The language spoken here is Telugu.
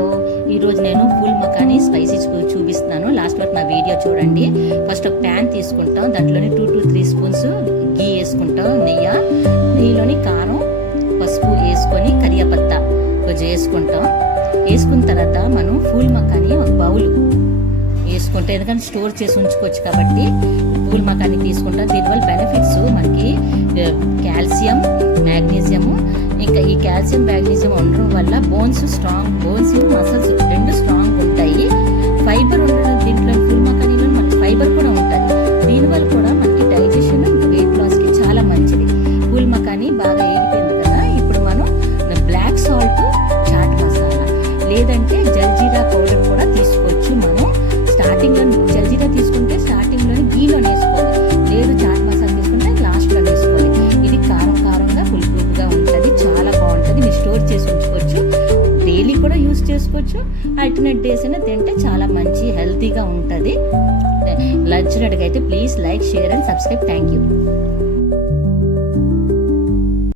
హలో, ఈరోజు నేను ఫుల్ మకానీ స్పైసీ చూపిస్తున్నాను. లాస్ట్ వరకు నా వీడియో చూడండి. ఫస్ట్ ఒక ప్యాన్ తీసుకుంటాం, దాంట్లోని 2 to 3 స్పూన్స్ గీ వేసుకుంటాం, నెయ్యిలోని కారం పసుపు వేసుకొని కరియాపత్తా కొంచెం వేసుకుంటాం. వేసుకున్న తర్వాత మనం ఫుల్ మకానీ ఒక బౌల్ వేసుకుంటాం, ఎందుకంటే స్టోర్ చేసి ఉంచుకోవచ్చు కాబట్టి ఫుల్ మకానీ తీసుకుంటాం. దీనివల్ల బెనిఫిట్స్ మనకి కాల్షియం, మ్యాగ్నీషియము, ఇంకా ఈ కాల్షియం మ్యాగ్నీషియం ఉండడం వల్ల బోన్స్ మసిల్స్ రెండు స్ట్రాంగ్ ఉంటాయి. ఫైబర్ ఉండడం దీంట్లో ఫుల్ మకానీలో మనకి ఫైబర్ కూడా ఉంటుంది. దీనివల్ల కూడా మనకి డైజెషన్, వెయిట్ లాస్కి చాలా మంచిది. ఫుల్ మకానీ బాగా ఏగిపోయింది కదా, ఇప్పుడు మనం బ్లాక్ సాల్ట్, చాట్ మసాలా లేదంటే జల్జీరా పౌడర్ కూడా తీసుకోవచ్చు. మనం స్టార్టింగ్లో జల్జీరా తీసుకుంటే స్టార్టింగ్లోని గీలో వేసుకోవాలి, లేదు చాట్ మసాలా తీసుకుంటే లాస్ట్లో వేసుకోవాలి. ఇది కారంగా పులుపుగా ఉంటుంది, చాలా బాగుంటుంది. మీరు స్టోర్ చేసి ఉంచుకోవచ్చు, డైలీ కూడా యూస్ చేసుకోవచ్చు. ఆల్టర్నేట్ డేస్ అయినా తింటే చాలా మంచి హెల్తీగా ఉంటుంది. నచ్చినట్టుగా అయితే please like, share and subscribe. Thank you.